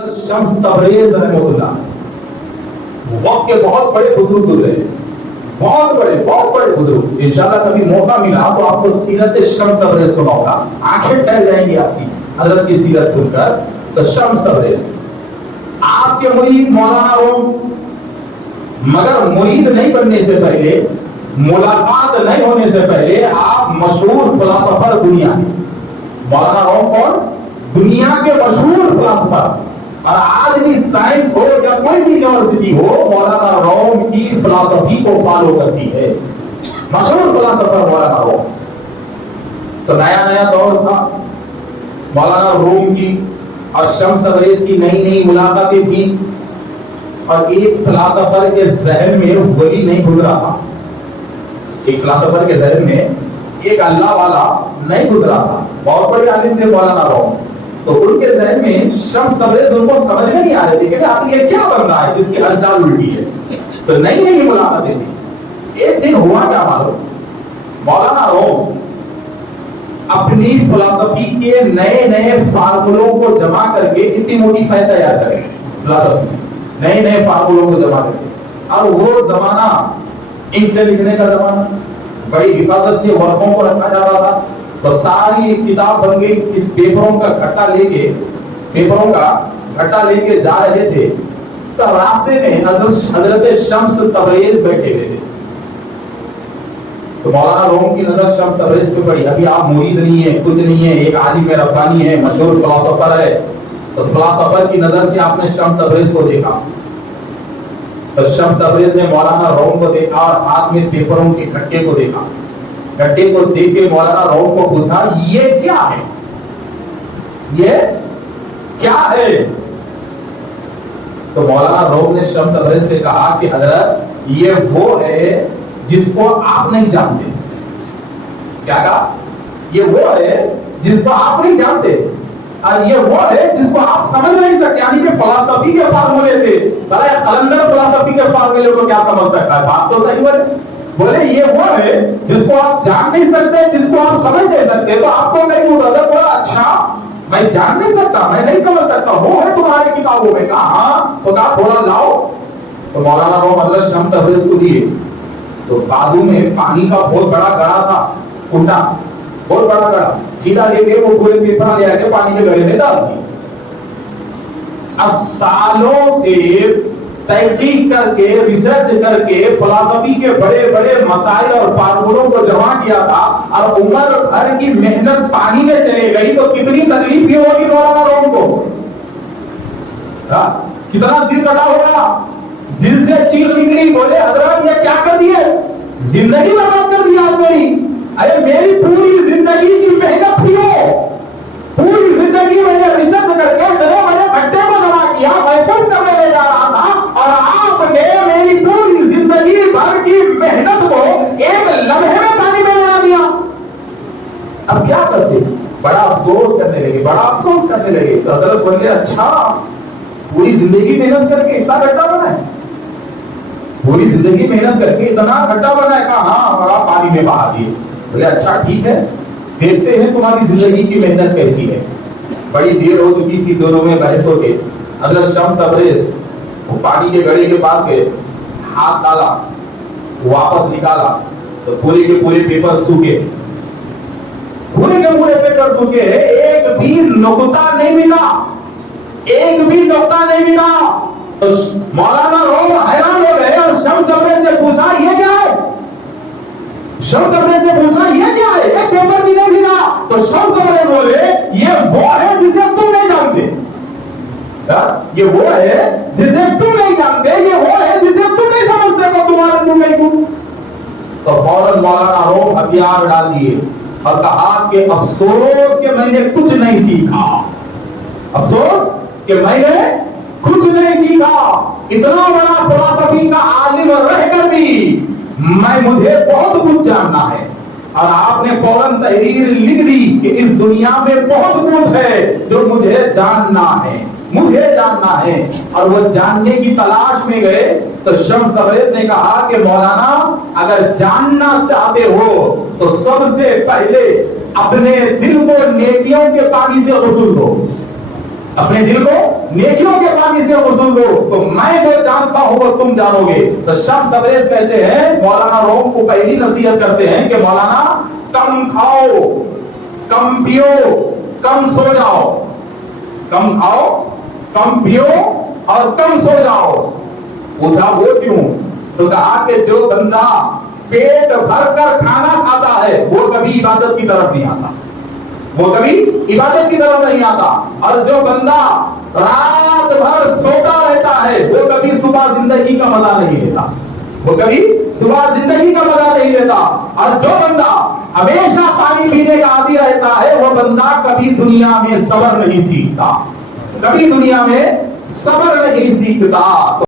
शम्स तबरेज रहमतुल्लाह वक्त के बहुत बड़े बुजुर्ग गुजरे, बहुत बड़े बुजुर्ग। इंशाल्लाह कभी मौका मिला तो आपको सीरत शम्स तबरेज सुनाऊंगा, आंखें ठहर जाएंगी आपकी हजरत की सीरत सुनकर। तो शम्स तबरेज आपके मुरीद मौलाना रूम, मगर मुरीद नहीं बनने से पहले, मुलाकात नहीं होने से पहले आप मशहूर फिलोसोफर दुनिया के। मौलाना रूम कौन? दुनिया के मशहूर फिलोसोफर। और आज भी साइंस हो या कोई भी यूनिवर्सिटी हो, मौलाना रूम की फिलॉसफी को फॉलो करती है। मशहूर फिलोसोफर मौलाना रूम। तो नया दौर था मौलाना रूम की और शम्स तबरेज की नई मुलाकातें थी। और एक फिलोसोफर के जहन में वही नहीं गुजरा था, एक फिलोसोफर के जहन में एक अल्लाह वाला नहीं गुजरा था। बहुत बड़े आलिम थे मौलाना रूम, तो उनके जहन में शम्स तबरेज उनको समझ में नहीं आ रहे थे कि आखिर ये क्या बन रहा है जिसकी हलचल उल्टी है। तो नई मुलाकातें थी। एक दिन हुआ क्या मालूम, मौलाना रूम अपनी फिलॉसफी के नए फार्मूलों को जमा करके इतनी मोटी फाइल तैयार करें, फिलॉसफी नए फार्मूलों को जमा करके। और वो जमाना इंक से लिखने का जमाना, बड़ी हिफाजत से वर्कों को रखा जाता था। तो सारी किताब बन गई, पेपरों का गट्टा लेके जा रहे थे। तो रास्ते में हजरत शम्स तबरेज बैठे हुए थे। तो मौलाना रूम की नजर शम्स तबरेज पे पड़ी। अभी आप मुरीद नहीं है, कुछ नहीं है, एक आलिम रब्बानी है, मशहूर फिलोसोफर है। तो फिलोसोफर की नजर से आपने शम्स तबरेज को देखा। तो शम्स तबरेज ने मौलाना रूम को देखा और हाथ में पेपरों के गट्टे को देखा। गट्टे को देख के मौलाना रूम को पूछा, ये क्या है, ये क्या है? तो मौलाना रूम ने शम्स तबरेज से कहा कि हजरत, ये वो है जिसको आप नहीं जानते। क्या कहा? ये वो है जिसको आप नहीं जानते, और ये वो है जिसको आप समझ नहीं सकते। यानी कि फिलॉसफी के फार्मूले थे, भला कलंदर फिलॉसफी के फार्मूले को क्या समझ सकता है? बात तो सही बोले ये वो है जिसको आप जान नहीं सकते, जिसको आप समझ नहीं सकते। तो आपको नहीं बोला, अच्छा मैं जान नहीं सकता, मैं नहीं समझ सकता, वो है तुम्हारी किताबों में? कहा हाँ। तो कहा थोड़ा लाओ। तो मौलाना रूम हजरत शम्स तबरेज को दिए। तो बाजू में पानी का बहुत बड़ा गड़ा था, कुंडा बहुत बड़ा गड़ा, सीधा लेके वो पूरे पेपर ले आके पानी के गड़े में डाल दिए। अब सालों से तहकीक करके, रिसर्च करके, फिलॉसफी के बड़े मसाइल और फार्मूलों को जमा किया था, और उम्र भर की मेहनत पानी में चले गई। तो कितनी तकलीफ ये होगी मौलाना रूम को? कितना दिल कटा होगा, दिल से चीख निकली, बोले हजरत ये क्या कर दिए, जिंदगी बर्बाद कर दी आप मेरी। अरे मेरी पूरी जिंदगी की मेहनत थी वो, पूरी जिंदगी मैंने रिसर्च करके बड़े गड्ढे को जमा किया, महफूज करने में जा रहा था, और आपने मेरी पूरी जिंदगी भर की मेहनत को एक लम्हे में पानी में मिला दिया। अब क्या करते? बड़ा अफसोस करने लगे। तो हजरत बोले, अच्छा पूरी जिंदगी मेहनत करके इतना गड्ढा बना है, पूरी जिंदगी मेहनत करके इतना गड्ढा बना है? कहा हाँ, बड़ा पानी में बहा दिए। बोले अच्छा ठीक है, देखते हैं तुम्हारी जिंदगी की मेहनत कैसी है। बड़ी देर हो चुकी थी, दोनों में बहस हो गई। हजरत शम्स तबरेज वो पानी के गड्ढे के पास गए, हाथ डाला, वापस निकाला, तो पूरे के पूरे पेपर सूखे, पूरे के पूरे पेपर सूखे, एक भी नुक्ता नहीं मिला, एक भी नुक्ता नहीं मिला। तो मौलाना रूम हैरान हो गए और शम्स तबरेज से पूछा, ये क्या है? शम्स तबरेज से पूछा, ये क्या है? एक पेपर भी नहीं मिला। तो शम्स तबरेज बोले, ये वो है जिसे तुम नहीं जानते, ये वो है जिसे तुम नहीं जानते, ये वो है जिसे तुम नहीं समझते, तो तुम्हारे तुम नहीं को। तो फौरन मौलाना रूम हथियार डाल दिए और कहा कि अफसोस कि मैंने कुछ नहीं सीखा, अफसोस कि मैंने कुछ नहीं सीखा। इतना बड़ा फिलॉसफी का आलिम रहकर भी मुझे बहुत कुछ जानना है। और आपने फौरन तहरीर लिख दी कि इस दुनिया में बहुत कुछ है जो मुझे जानना है, और वो जानने की तलाश में गए। तो शम्स तबरेज ने कहा कि मौलाना, अगर जानना चाहते हो तो सबसे पहले अपने दिल को नेकियों के पानी से गुस्ल दो, अपने दिल को नेकियों के पानी से गुसल दो, तो मैं जो जानता हूं वो तुम जानोगे। तो शम्स तबरेज कहते हैं, मौलाना रोम को पहली नसीहत करते हैं कि मौलाना कम खाओ, कम पियो, कम सो जाओ, कम खाओ, कम पियो और कम सो जाओ। पूछा वो क्यों? तो कहा कि जो बंदा पेट भरकर खाना खाता है वो कभी इबादत की तरफ नहीं आता, वो कभी इबादत की तरफ नहीं आता। और जो बंदा रात भर सोता रहता है वो कभी सुबह जिंदगी का मजा नहीं लेता, वो कभी सुबह जिंदगी का मजा नहीं लेता। और जो बंदा हमेशा पानी पीने का आदी रहता है वो बंदा कभी दुनिया में सब्र नहीं सीखता, कभी दुनिया में सब्र नहीं सीखता।